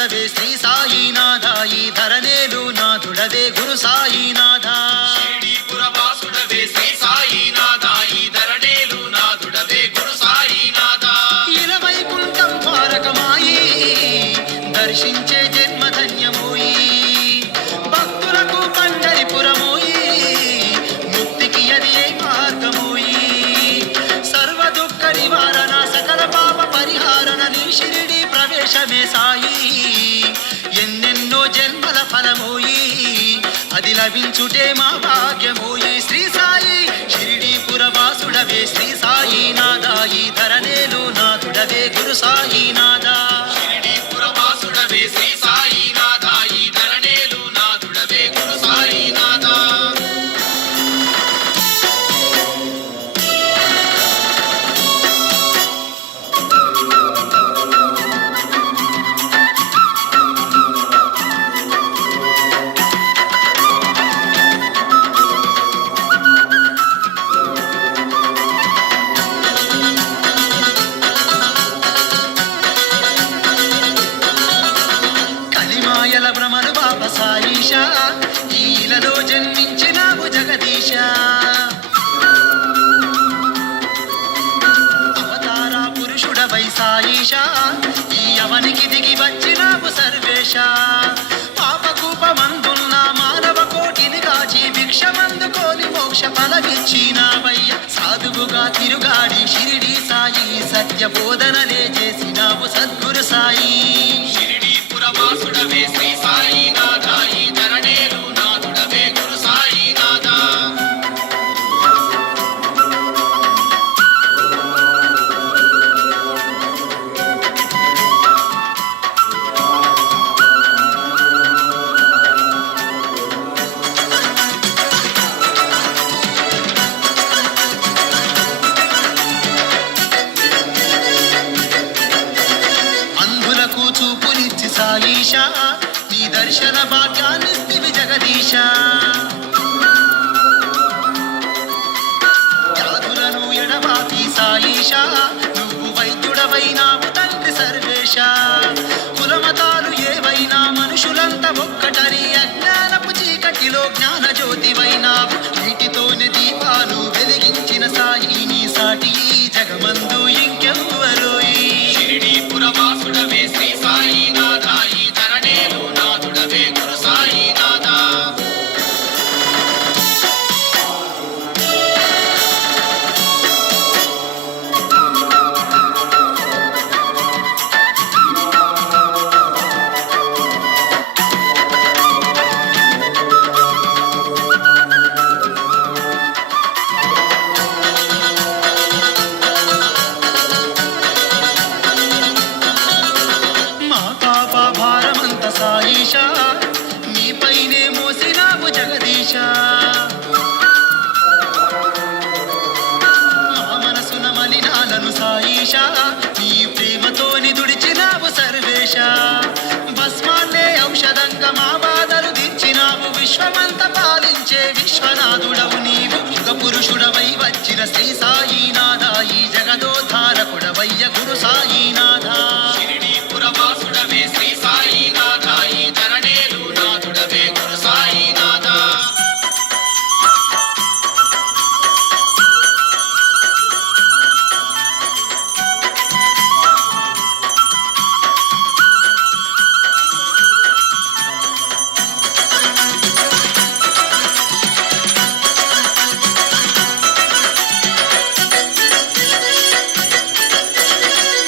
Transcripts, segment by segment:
వాసుడవే శ్రీ సాయినాథ ఈ ధరణేలు నాథుడవే గురు సాయినాథ షిరిడీపుర వాసుడవే శ్రీ సాయినాథ ఈ ధరణేలు నాథుడవే గురు సాయినాథ ఇలవైకుంఠం ద్వారకమాయి దర్శించే జన్మధన్యమోయి భక్తులకు పండరిపురమోయి ముక్తికి అది ఏ మార్గమోయి సర్వ దుఃఖ నివారణ సకల పాప పరిహారణ నీ షిరిడి ప్రవేశమే సాయి ఎన్నెన్నో జన్మల ఫలమోయి అది లభించుటే మా భాగ్యమోయి శ్రీ సాయి షిరిడీపుర వాసుడవే శ్రీ సాయినాథ ఈ ధరణేలు నాథుడవే గురు సాయినాథ షిరిడీపుర వాసుడవే శ్రీ సాయినాథ ఈ ధరణేలు నాథుడవే గురు సాయినాథ కలిమాయల భ్రమలు బాబ సాయిష ఈలలో జన్మించినావు జగదీశ అవతార పురుషుడవై సాయిష ఈ అవనికి దిగి వచ్చినావు సర్వేశ పాపకూపమందున్న మానవ కోటిని కాచి భిక్షమందుకోని మోక్ష ఫలమిచ్చినావయ్య సాధువుగా తిరుగాడి షిరిడి సాయి సత్య బోధనలే చేసినావు సద్గురు సాయి షిరిడీపుర వాసుడవే శ్రీ సాయినాథ ఈ ధరణేలు నాథుడవే గురు సాయినాథ అంధులకు చూపునిచ్చి సాయిష నీ దర్శన భాగ్యాన్నిస్తివి జగదీశ వ్యాధులను ఎడబాపి సాయిష నువ్వు వైద్యుడవైనావు తండ్రి సర్వేశ కులమతాలు ఏవైనా మనుషులంత ఒక్కటని అజ్ఞానపు చీకటిలో జ్ఞాన జ్యోతివైనావు వీటితోనే దీపాలు వెలిగించిన సాయి నీ సాటి ఈ జగమందు ఇంకెవ్వరోయి షిరిడీపుర వాసుడవే శ్రీ సాయినాథ ఈ ధరణేలు నాథుడవే గురు సాయినాథ మా పాప భారమంత సాయిష నీపైనే మోసినావు జగదీశ మా మనసున మలినాలను సాయిష నీ ప్రేమతోని దుడిచినావు సర్వేశ భస్మాన్నే ఔషధంగా మా బాధలు దించినావు విశ్వమంత పాలించే విశ్వనాథుడవు నీవు యుగ పురుషుడవై వచ్చిన శ్రీ సాయినాథ ఈ జగదోద్ధారకుడవయ్య గురు సాయినాథ షిరిడీపుర వాసుడవే శ్రీ సాయినాథ ఈ ధరణేలు నాథుడవే గురు సాయినాథ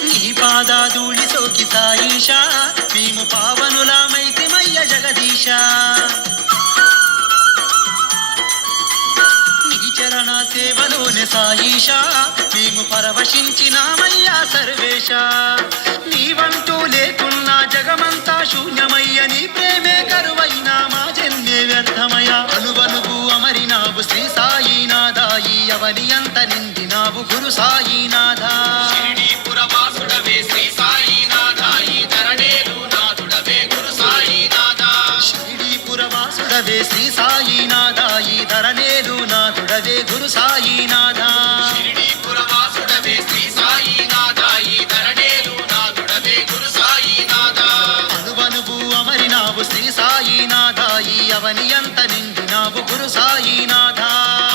నీ పాదాధూళి సోకి సాయిష మేము పావనులమైతిమయ్య జగదీశ నీ చరణ సేవలోని సాయిష మేము పరవశించినామయ్యా సర్వేశ నీవంటూ లేకున్నా జగమంతా శూన్యమయ్య నీ ప్రేమే కరువైనా మా జన్మే వ్యర్థమయ అనువనువు అమరినావు శ్రీ సాయినాథ ఈ అవని అంత నిండినావు గురు సాయినాథ షిరిడీపుర వాసుడవే శ్రీ సాయినాథ ఈ ధరణేలు నాథుడవే గురు సాయినాథ షిరిడీపుర వాసుడవే శ్రీ సాయినాథ ఈ ధరణేలు నాథుడవే గురు సాయినాథ షిరిడీపుర వాసుడవే శ్రీ సాయినాథ ఈ ధరణేలు నాథుడవే గురు సాయినాథ అనువను అవని అంత నిండినావు గురు సాయినాథ.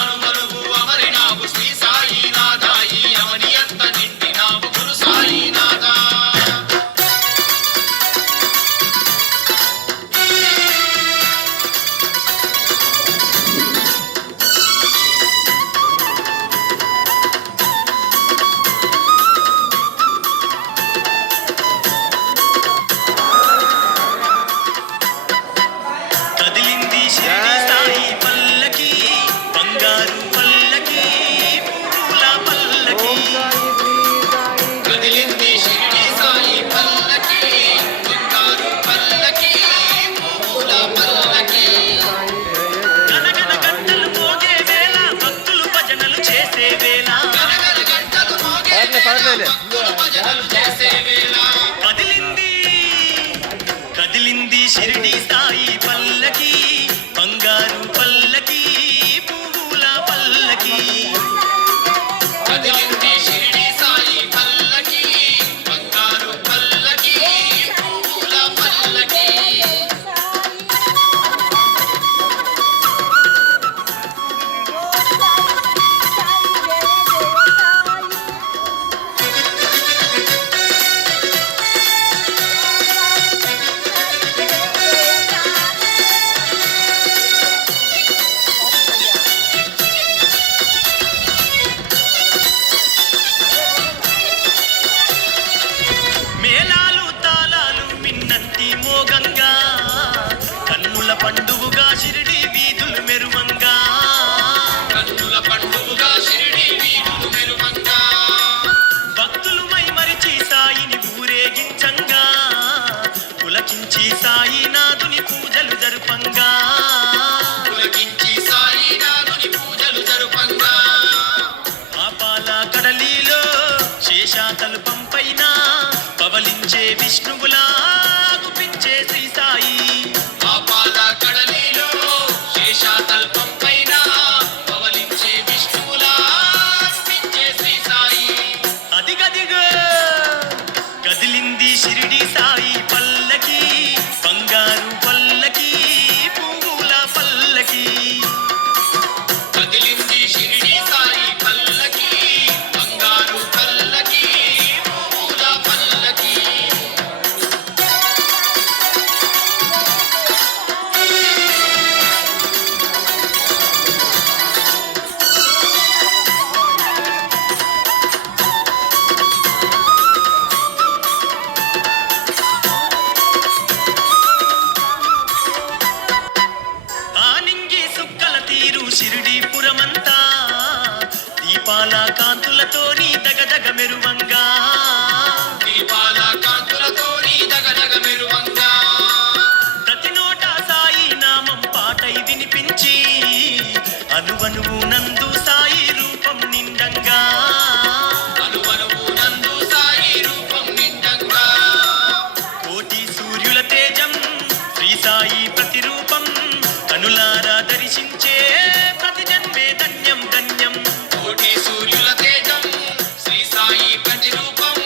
అణువణువు అమరినావు శ్రీ సాయినాథ, ఈ అవని అంత నిండినావు గురు సాయినాథ. కదిలింది షిరిడి సాయి పల్లకి, బంగారు పల్లకి, పూల పల్లకి. కదిలింది షిరిడి సాయి పల్లకి, బంగారు పల్లకి, పూల పల్లకి. గనగన గంటలు మోగే వేళ, భక్తులు భజనలు చేసే వేళ. గనగన గంటలు మోగే వేళ, భక్తులు భజనలు చేసే వేళ. కదిలింది కదిలింది షిరిడి సాయి పల్లకి, బంగారు పల్లకి, పూల పల్లకి. కదిలింది షిరిడి సాయి పల్లకి, బంగారు పల్లకి, పూల పల్లకి. మేళాలు తాళాలు మిన్నంటి మోగంగా, కన్నుల పండువుగా షిరిడి వీధులు మెరువంగా. కన్నుల పండుగగా షిరిడి వీధులు మెరువంగా. భక్తులు మైమరిచి సాయిని ఊరేగించంగా, పులకించి సాయినాథుని పూజలు జరుపంగా. పులకించి సాయినాథుని పూజలు జరుపంగా. పాపాల కడలిలో శేషాతల్పం పైన పవలించే విష్ణువులా గుపించే శ్రీ సాయి. పాపాల కడలిలో శేషాతల్పం పైన పవలించే విష్ణువులా అర్పించే శ్రీ సాయి. అదిగదిగో కదిలింది షిరిడి సాయి పల్లకి, బంగారు పల్లకి, పూల పల్లకి. కదిలింది షిరిడి సాయి పల్లకి, బంగారు పల్లకి, పూల పల్లకి. ఆనింగి సుక్కల తీరు షిరిడి పురమంతా, దీపాల కాంతులతోని దగదగ మెరువంగా. దీపాల కాంతులతోని దగదగ మెరువంగా. ప్రతి నోట సాయి నామం పాటై వినిపించి, అనువనువు నందు సాయి రూపం నిండంగా. అనువనువు నందు సాయి రూపం నిండంగా. కోటి సూర్యుల తేజం శ్రీ సాయి ప్రతిరూపం, కనులారా దర్శించే ప్రతి జన్మే ధన్యం ధన్యం. కోటి సూర్యుల తేజం శ్రీ సాయి ప్రతిరూపం,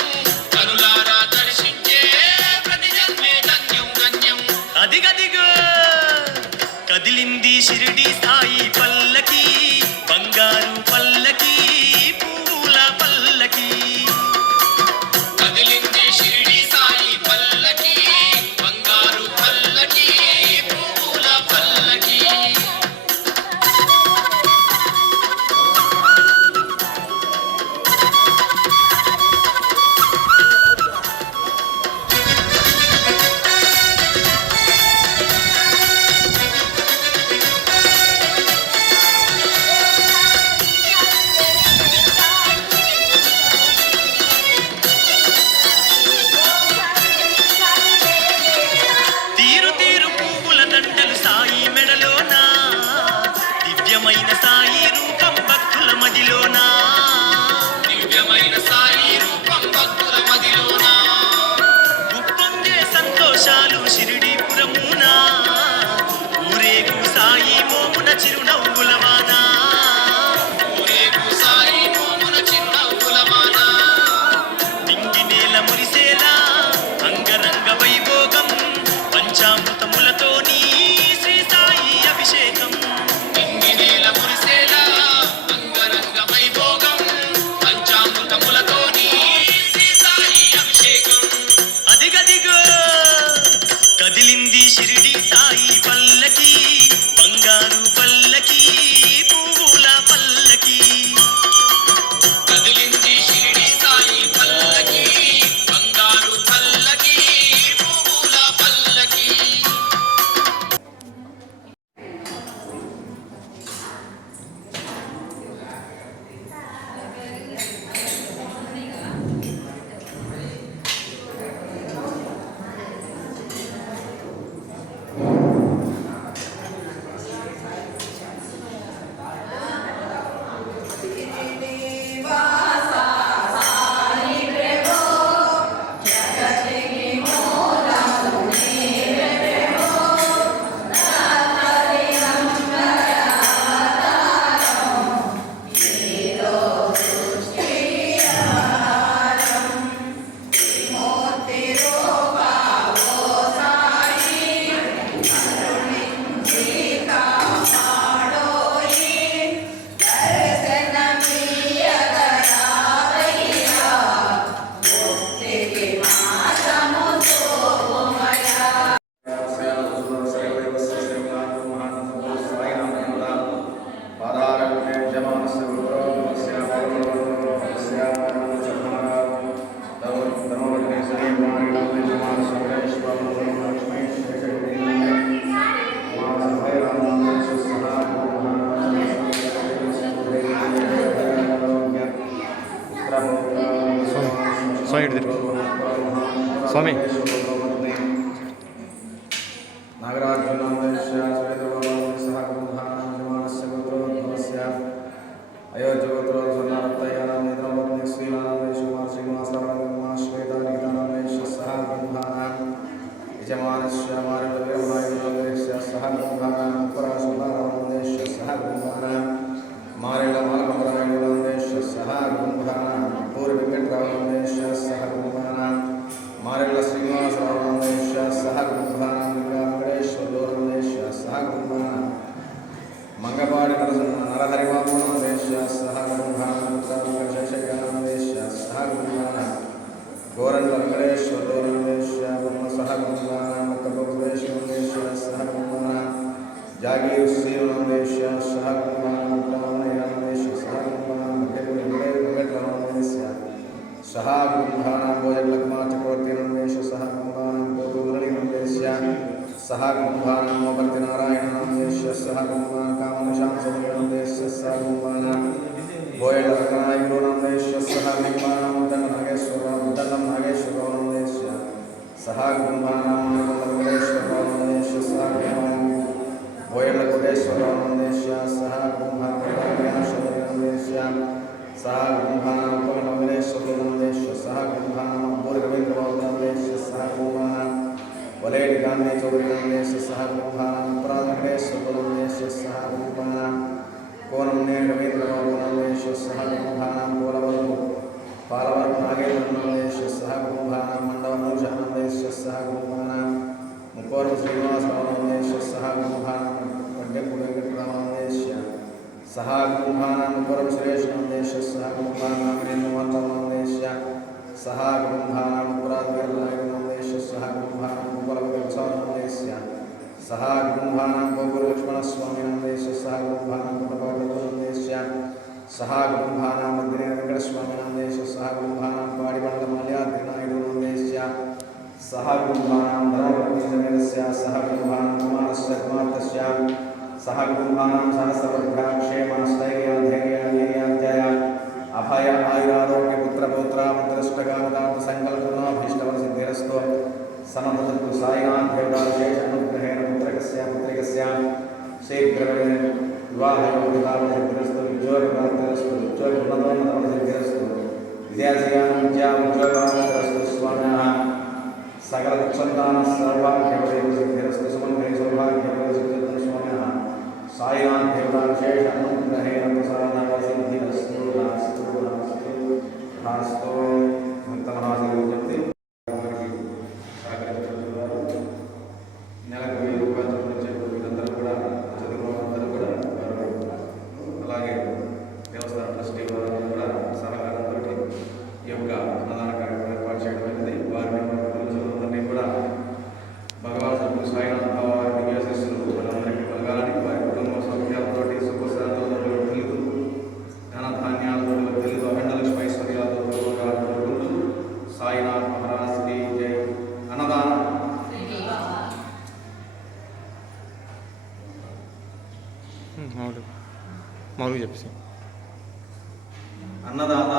కనులారా దర్శించే ప్రతి జన్మే ధన్యం ధన్యం. అదిగదిగో కదిలింది షిరిడి సాయి పల్లకి, బంగారు పల్లకి, పూల పల్లకి. కదిలింది షిరిడి సాయి పల్లకి, బంగారు పల్లకి, పూల పల్లకి. తీరు తీరు పువ్వుల దండలు సాయి మెడలోనా, దివ్యమైన సాయి రూపం భక్తుల మదిలోనా. దివ్యమైన సాయి రూపం భక్తుల మదిలోనా. ఉప్పొంగే సంతోషాలు షిరిడి పురమునా, ఊరేగు సాయి మోమున చిరునవ్వుల వాన. ఊరేగు సాయి మోమున చిరునవ్వుల వాన. నింగి నేల మురిసేలా అంగరంగ వైభోగం, పంచామృతములతో నీ శ్రీ సాయి స్వామి మంగపాడి నరహరిబాబు నరేశ్య సహ శేషగానందేశ్య సహ గోరన్ వెంకటేశ్వర నరేశ్య సహ ముఖేశ్వరేశ్వర సహ జాగీర్ శ్రీనందేశ్య సహ నరేశ్య సహ వెంకటేశ్వర సహ భోజలక్మా చక్రవర్తి నరేశ్య సహ మురళీనందేశ్య సహ కుంభానామవర్తి నారాయణ నరేశ్య సహ కామనిశాం సముద్రనందేశ్య సహ బోయల రంగనాయకుడు నందేశ్య సహ కుంభానామదండ నాగేశ్వర సహ కుంభానామేశ్వర సహ బోయల కోటేశ్వర నందేశ్య సహ కుంభానేశ్వర సహ కుంభానామేశ్వర నందేశ్య సహ కుంభానామ పూర్వవేంద్రబాబు సహ వలేడి గాంధీ చౌదరి నందేశ్య సహ పురాధేశ్వర నందేశ్య సహ కోనం నే రవీంద్రబాబు నందేశ్య సహ పోలవరం పాలవరం నాగేంద్ర నందేశ్య సహ మండవ నందేశ్య సహ ముక్కోరం శ్రీనివాసరావు నందేశ్య సహ వడ్డెప్పు వెంకటరామ నందేశ్య సహ ముక్కోరం సురేష్ నందేశ్య సహ నందేశ్య సహ పురాధేశ్వర నందేశ్య సహ నందేశ్య సహ గోగురు లక్ష్మణస్వామి నందేశ్య సహ నందేశ్య సహ మధ్య వెంకటస్వామి నందేశ్య సహ పాడిబండ మల్యాద్రి నాయుడు నందేశ్య సహ ధనస్య సహ కుమారస్య కుమార్తెస్య సహ సహస్రవర్గాక్షేమస్థైర్యాధ్యయ అభయ ఆయురారోగ్య పుత్రపౌత్ర మంత్రష్టకామదార్థ సంకల్పనాభీష్టవర సిద్ధిరస్తో సమతు సాయినాథ్ దేవతాశేషనుగ్రహేణ పుత్రికస్య శీఘ్రమే వివాహయోగితావసిద్ధిరస్తు ఉద్యోగప్రాప్తిరస్తు ఉద్యోగోన్నతోన్నతవసిద్ధిరస్తు విద్యాశయానుజ్యోగోన్నతరస్తు స్వామినః సకల దుఃసంతాన సర్వాభ్యవసిద్ధిరస్తు సుమంగళి సౌభాగ్యవసిద్ధిరస్తు స్వామినః సాయినాథ్ దేవతాశేషనుగ్రహేణ ప్రసాదవసిద్ధిరస్తు నాస్తు భక్తమహాశయ విజ్ఞప్తి నెలకు 1000 రూపాయలు వచ్చే వీళ్ళందరూ కూడా చదువుకున్న కూడా అలాగే దేవస్థాన ట్రస్టీ వారు కూడా సహకారంతో ఈ యొక్క అన్నదాన కార్యక్రమం ఏర్పాటు చేయడం అనేది వారిని చదువులందరినీ కూడా భగవాన్ సాయినాథ్ వారి దివ్యాశిస్సులు వాళ్ళందరికీ కలగాలని వారి కుటుంబ సౌఖ్యాలతో సుఖశాలతో తెలుగు ధనధాన్యాలతో తెలుగు అఖండ లక్ష్మి ఐశ్వర్యాలతో కోరుకుంటూ సాయినాథ్ మహారాజ్కి జై. అన్నదానం మామూలుగా చెప్పేసి అన్నదాత